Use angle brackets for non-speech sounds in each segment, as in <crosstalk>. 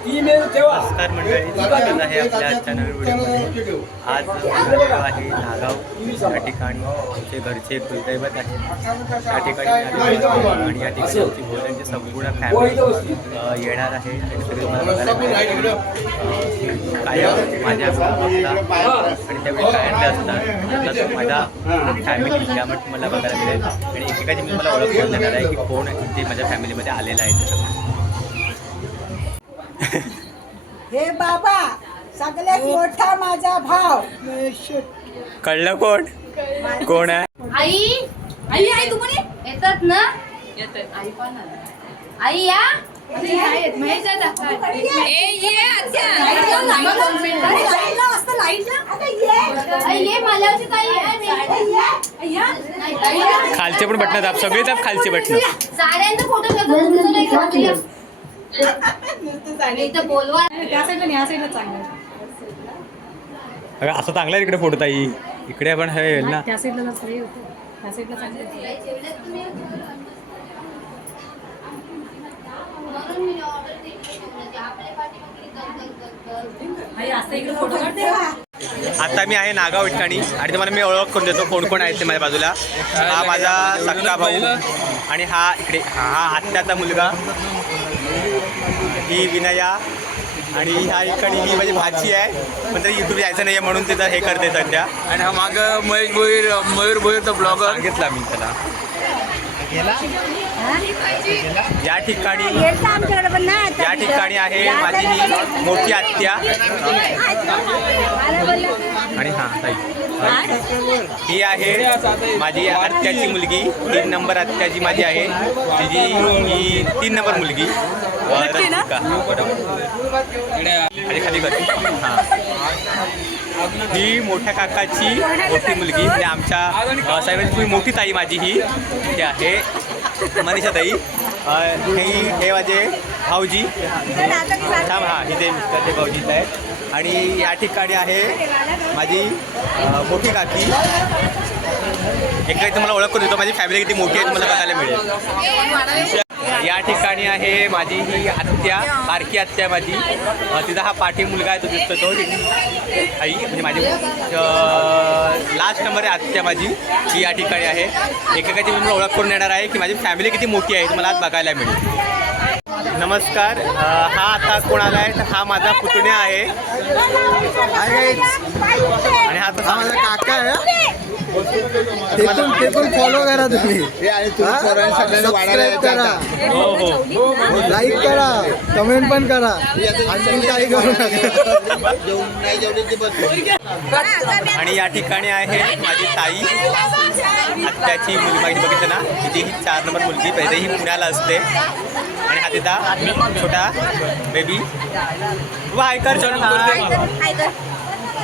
नमस्कार मंडळी स्वागत आहे आपल्या आजच्या नवीन व्हिडिओमध्ये. आज व्हिडिओ आहे नागाव. या ठिकाणी आमचे घरचे कुलदैवत आहे त्या ठिकाणी आणि या ठिकाणी आमची भोजनची संपूर्ण फॅमिली येणार आहे आणि सगळे मला बघायला मिळेल अ, माझ्या बघता आणि त्यावेळी कायमले असतात आता तो माझा फॅमिली त्यामुळे मला बघायला मिळेल. आणि एकेकाची मी मला ओळख करून देणार आहे की कोण ते माझ्या फॅमिलीमध्ये आलेलं आहे. ते <laughs> हे बाबा सगळ्यात मोठा माझा भाव. कळलं कोण? कोण आहे? आई आई आई तू पण ये. येतात ना? येतात आई पण आली. आई या. ए, ये, आत्या. आई, ये, मालावची ताई, ये. आई, या. खालचे पण बटणं दाब सगळे दाब खालचे बटणं. साड्यांचा फोटो नाही बोलवा अगं असं चांगला आहे इकडे फोटो ताई. इकडे पण हे ना. त्या साईडला जर फ्री होतं. त्या साईडला चांगलं म्हणून मी ऑर्डर दिली आपल्या पाठीमागे कर, इकडे आता मी आहे नागाव ठिकाणी आणि तुम्हाला मी ओळख करून देतो कोण कोण आहेत ते माझ्या बाजूला. हा माझा सक्का भाऊ आणि हा इकडे हा हा आत्याचा मुलगा. ही विनया आणि ह्या ठिकाणी ही माझी भाची आहे. पण तरी युट्यूब यायचं नाही आहे म्हणून तिथं हे करते सध्या. आणि हा माग महेश भोईर मयूर भोईरचा ब्लॉगर सांगितला मी त्याला. या ठिकाणी या ठिकाणी आहे माझी ही मोठी आत्या. आणि हा ताई. ही आहे माझी आत्याची मुलगी. तीन नंबर आत्या जी माझी आहे. तिची ही तीन नंबर मुलगी. आणि खाली कर हा. मोठ्या काकाची मोठी मुलगी. म्हणजे आमच्या सर्वांची मोठी ताई माझी ही. ही आहे. मनीषा ताई अ, हे माझे भाऊजी. थांब हा इथे मिस्टर ते आहेत आणि या ठिकाणी आहे माझी मोठी काकी. एका तुम्हाला ओळख करून देतो. माझी फॅमिली किती मोठी आहे तुम्हाला बघायला मिळेल. या ठिकाणी आहे माझी ही आत्या बारकी आत्या माझी. तिचा हा पाठी मुलगा आहे तो दिसतो तो. आई म्हणजे माझी लास्ट नंबर आहे आत्या माझी ही या ठिकाणी आहे. एकेकाची तुम्हाला ओळख करून येणार आहे की माझी फॅमिली किती मोठी आहे तुम्हाला आज बघायला मिळेल. नमस्कार. हा आता कोण आला आहे? तर हा माझा पुतण्या आहे. आणि हा माझा काका आहे ते पण ते पण फॉलो करा तुम्ही. सबस्क्राईब करा. हो हो. लाईक करा. कमेंट पण करा. आणखी काही करू नका. आणि या ठिकाणी आहे माझी ताई. आत्याची मुलगी माहिती बघितलं ना? तिची ही चार नंबर मुलगी. पहिले ही पुण्याला असते. आणि हा तिचा छोटा बेबी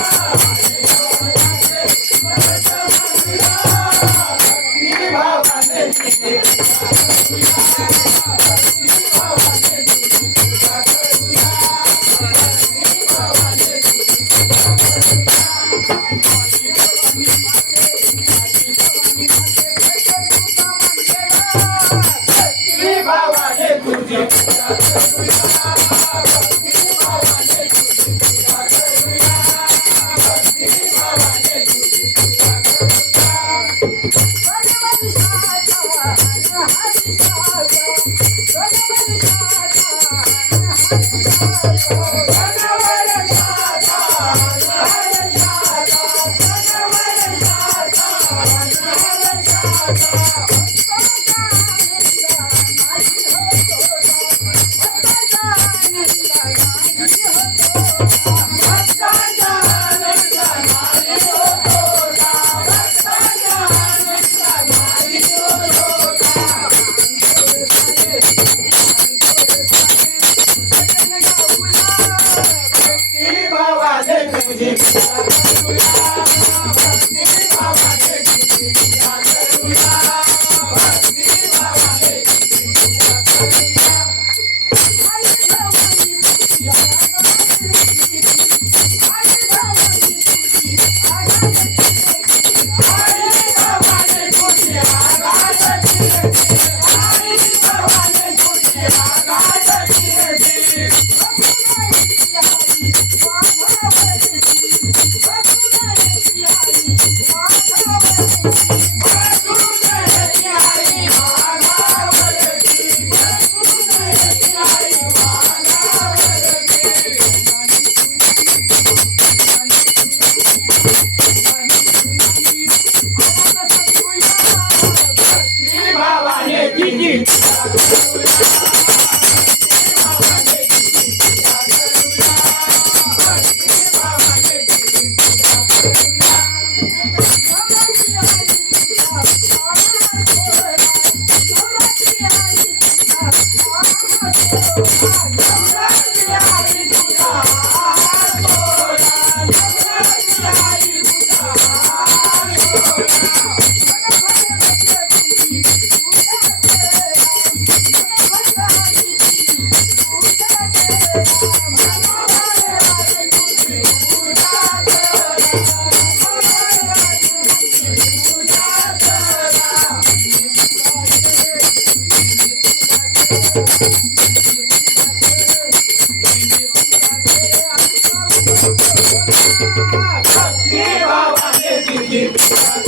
Oh, हो.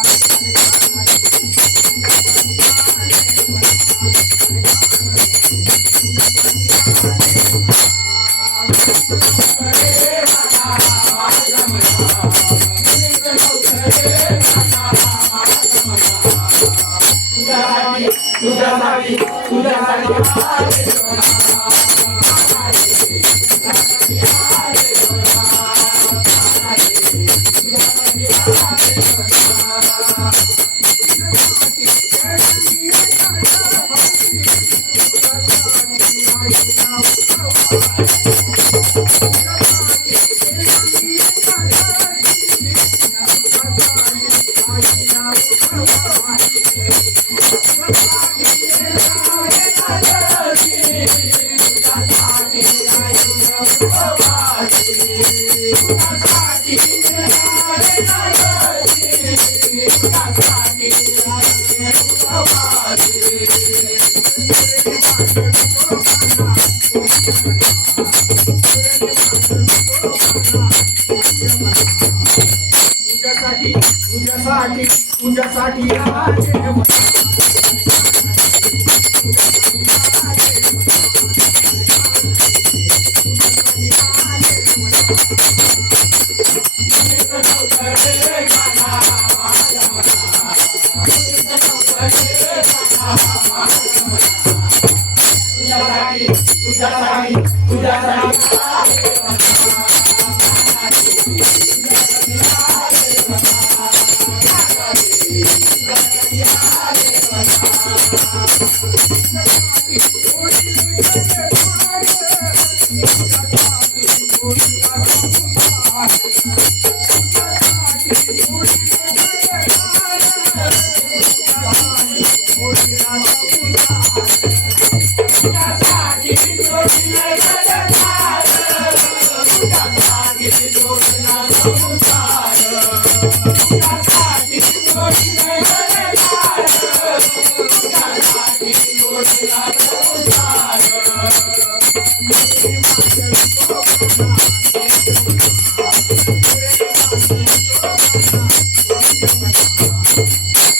you.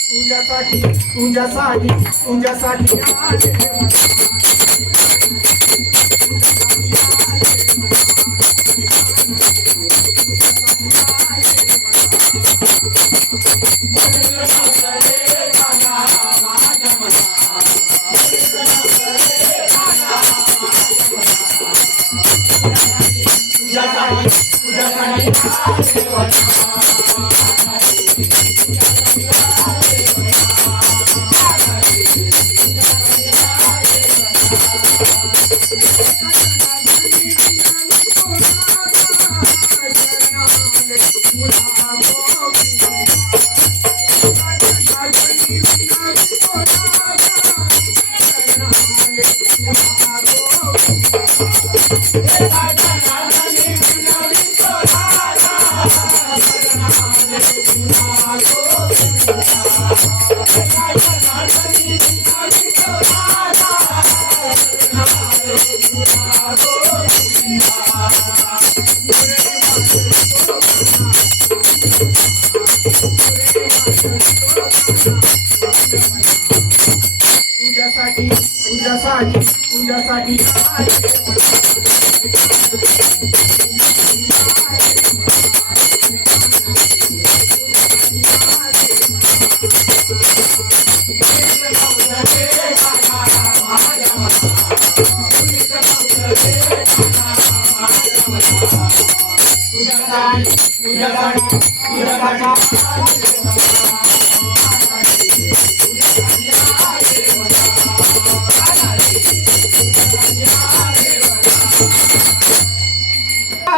तुझ्यासाठी तुझ्यासाठी तुझ्यासाठी आले तुझ्यासाठी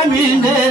Emine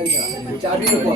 一有嘉宾的过。